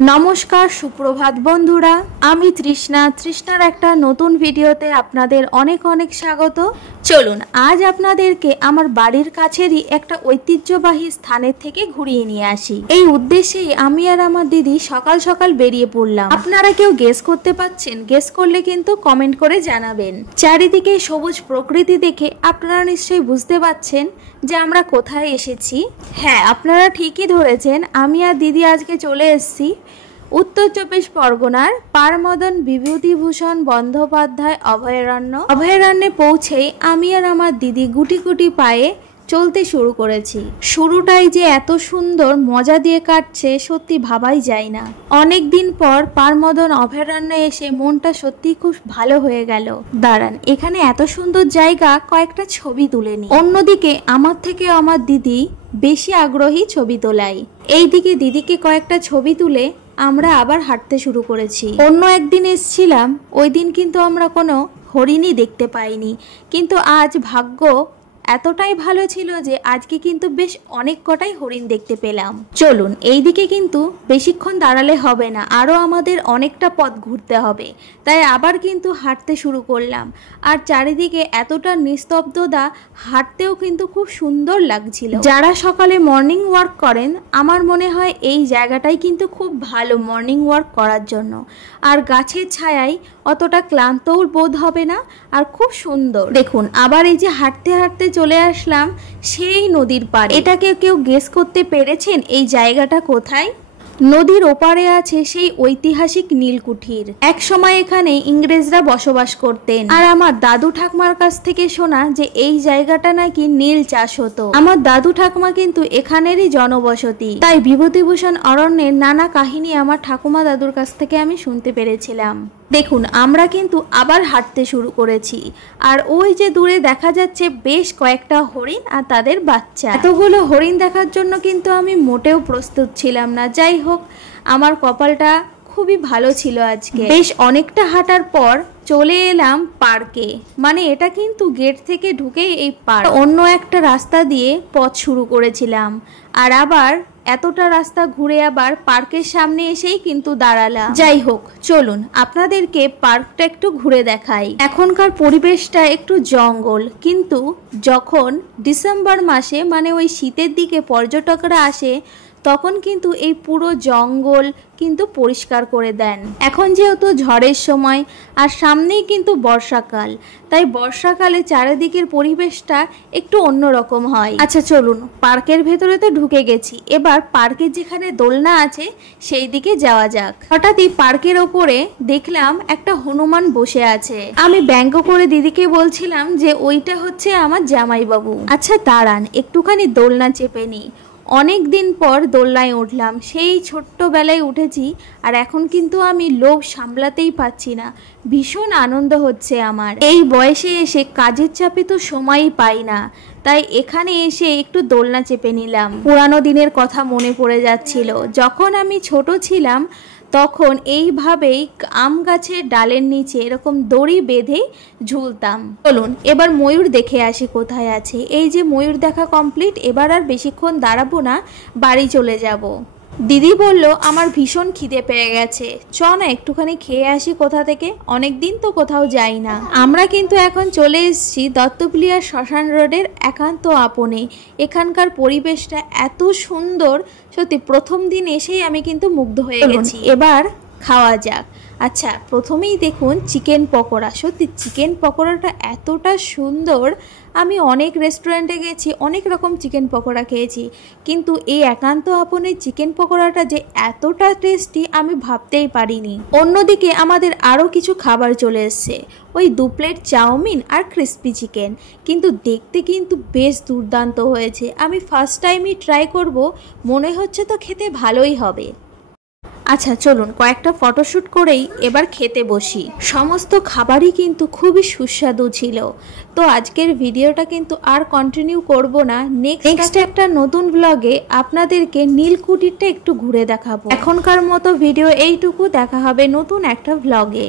নমস্কার সুপ্রভাত বন্ধুরা, আমি তৃষ্ণার একটা নতুন ভিডিওতে আপনাদের অনেক অনেক স্বাগত। চলুন আজ আপনাদেরকে আমার বাড়ির কাছেরই একটা ঐতিহ্যবাহী স্থানের থেকে ঘুরিয়ে নিয়ে আসি। এই উদ্দেশ্যেই আমি আর আমার দিদি সকাল সকাল বেরিয়ে পড়লাম। আপনারা কেউ গেস করতে পারছেন? গেস করলে কিন্তু কমেন্ট করে জানাবেন। চারিদিকে সবুজ প্রকৃতি দেখে আপনারা নিশ্চয়ই বুঝতে পারছেন যে আমরা কোথায় এসেছি। হ্যাঁ, আপনারা ঠিকই ধরেছেন, আমি আর দিদি আজকে চলে এসেছি উত্তর চব্বিশ পরগনার পারমদন বিভূতিভূষণ বন্দ্যোপাধ্যায় অভয়ারণ্যে পৌঁছেই আমি আর আমার দিদি গুটি গুটি পায়ে চলতে শুরু করেছি। শুরুটাই যে এত সুন্দর মজা দিয়ে কাটছে সত্যি ভাবাই যায় না। অনেক দিন পর পারমদন অভয়ারণ্যে এসে মনটা সত্যি খুব ভালো হয়ে গেল। দাঁড়ান, এখানে এত সুন্দর জায়গা, কয়েকটা ছবি তুলে নি। অন্যদিকে আমার থেকে আমার দিদি বেশি আগ্রহী ছবি তোলাই। এইদিকে দিদিকে কয়েকটা ছবি তুলে আমরা আবার হাঁটতে শুরু করেছি। অন্য একদিন এসেছিলাম, ওই দিন কিন্তু আমরা কোনো হরিণই দেখতে পাইনি, কিন্তু আজ ভাগ্য এতটাই ভালো ছিল যে আজকে কিন্তু বেশ অনেক কটাই হরিণ দেখতে পেলাম। চলুন, এইদিকে কিন্তু বেশিক্ষণ দাঁড়ালে হবে না, আরও আমাদের অনেকটা পথ ঘুরতে হবে। তাই আবার কিন্তু হাঁটতে শুরু করলাম। আর চারিদিকে এতটা নিস্তব্ধতা, হাঁটতেও কিন্তু খুব সুন্দর লাগছিল। যারা সকালে মর্নিং ওয়াক করেন, আমার মনে হয় এই জায়গাটাই কিন্তু খুব ভালো মর্নিং ওয়াক করার জন্য। আর গাছের ছায়ায় অতটা ক্লান্তও বোধ হবে না, আর খুব সুন্দর। দেখুন, আবার এই যে হাঁটতে হাঁটতে চলে আসলাম সেই নদীর পাড়ে। এটাকে কেউ গেস করতে পেরেছেন এই জায়গাটা কোথায়? নদীর ওপারে আছে সেই ঐতিহাসিক নীলকুঠির। এক সময় এখানে ইংরেজরা বসবাস করতেন। আর আমার দাদু ঠাকুমার কাছ থেকে শোনা যে এই জায়গাটা নাকি নীল চাষ হতো। আমার দাদু ঠাকুমা কিন্তু এখানেরই জনবসতি। তাই বিভূতিভূষণ অরণ্যের নানা কাহিনী আমার ঠাকুমা দাদুর কাছ থেকে আমি শুনতে পেরেছিলাম। দেখুন, আমরা কিন্তু আবার হাঁটতে শুরু করেছি। আর ওই যে দূরে দেখা যাচ্ছে বেশ কয়েকটা হরিণ আর তাদের বাচ্চা। এতগুলো হরিণ দেখার জন্য কিন্তু আমি মোটেও প্রস্তুত ছিলাম না। যাই হোক, আমার কপালটা খুবই ভালো ছিল আজকে। বেশ অনেকটা হাঁটার পর চলে এলাম পার্কে। মানে এটা কিন্তু গেট থেকে ঢুকেই এই পার্ক। অন্য একটা রাস্তা দিয়ে পথ শুরু করেছিলাম, আর আবার এতটা রাস্তা ঘুরে আবার পার্কের সামনে এসেই কিন্তু দাঁড়ালাম। যাই হোক, চলুন আপনাদেরকে পার্কটা একটু ঘুরে দেখাই। এখনকার পরিবেশটা একটু জঙ্গল, কিন্তু যখন ডিসেম্বর মাসে মানে ওই শীতের দিকে পর্যটকরা আসে, তখন কিন্তু এই পুরো জঙ্গল কিন্তু পরিষ্কার করে দেন। এখন যেহেতু ঝড়ের সময় আর সামনেই কিন্তু বর্ষাকাল, তাই বর্ষাকালে চারিদিকের পরিবেশটা একটু অন্যরকম হয়। আচ্ছা চলুন, পার্কের ভেতরে তো ঢুকে গেছি, এবার পার্কের যেখানে দোলনা আছে সেই দিকে যাওয়া যাক। হঠাৎই পার্কের ওপরে দেখলাম একটা হনুমান বসে আছে। আমি ব্যঙ্গ করে দিদিকে বলছিলাম যে ওইটা হচ্ছে আমার জামাইবাবু। আচ্ছা দাঁড়ান, একটুখানি দোলনা চেপে নি। অনেক দিন পর দোলনায় উঠলাম, সেই ছোট্টবেলায় উঠেছি, আর এখন কিন্তু আমি লোভ সামলাতেই পাচ্ছি না। ভীষণ আনন্দ হচ্ছে আমার। এই বয়সে এসে কাজের চাপে তো সময়ই পাই না, তাই এখানে এসে একটু দোলনা চেপে নিলাম। পুরানো দিনের কথা মনে পড়ে যাচ্ছিল। যখন আমি ছোট ছিলাম তখন এইভাবেই আম গাছের ডালের নিচে এরকম দড়ি বেঁধে ঝুলতাম। চলুন এবার ময়ূর দেখে আসি কোথায় আছে। এই যে ময়ূর দেখা কমপ্লিট, এবার আর বেশিক্ষণ দাঁড়াবো না, বাড়ি চলে যাব। দিদি বলল আমার ভীষণ খিদে পেয়ে গেছে, চ না একটুখানি খেয়ে আসি কোথা থেকে, অনেক দিন তো কোথাও যাই না। আমরা কিন্তু এখন চলে এসেছি দত্তপুলিয়ার শ্মশান রোডের একান্ত আপনে। এখানকার পরিবেশটা এত সুন্দর, সত্যি প্রথম দিন এসেই আমি কিন্তু মুগ্ধ হয়ে গেছি। এবার খাওয়া যাক। আচ্ছা, প্রথমেই দেখুন চিকেন পকোড়া। সত্যি চিকেন পকোড়াটা এতটা সুন্দর। আমি অনেক রেস্টুরেন্টে গেছি, অনেক রকম চিকেন পকোড়া খেয়েছি, কিন্তু এই একান্ত আপনের চিকেন পকোড়াটা যে এতটা টেস্টি আমি ভাবতেই পারিনি। অন্যদিকে আমাদের আরও কিছু খাবার চলে এসছে, ওই 2 প্লেট চাউমিন আর ক্রিস্পি চিকেন, কিন্তু দেখতে কিন্তু বেশ দুর্দান্ত হয়েছে। আমি ফার্স্ট টাইমই ট্রাই করব, মনে হচ্ছে তো খেতে ভালোই হবে। আচ্ছা চলুন কয়েকটা ফটোশ্যুট করেই এবার খেতে বসি। সমস্ত খাবারই কিন্তু খুবই সুস্বাদু ছিল। তো আজকের ভিডিওটা কিন্তু আর কন্টিনিউ করব না। নেক্সট একটা নতুন ব্লগে আপনাদেরকে নীলকুঠিরটা একটু ঘুরে দেখাবো। এখনকার মতো ভিডিও এইটুকু, দেখা হবে নতুন একটা ব্লগে।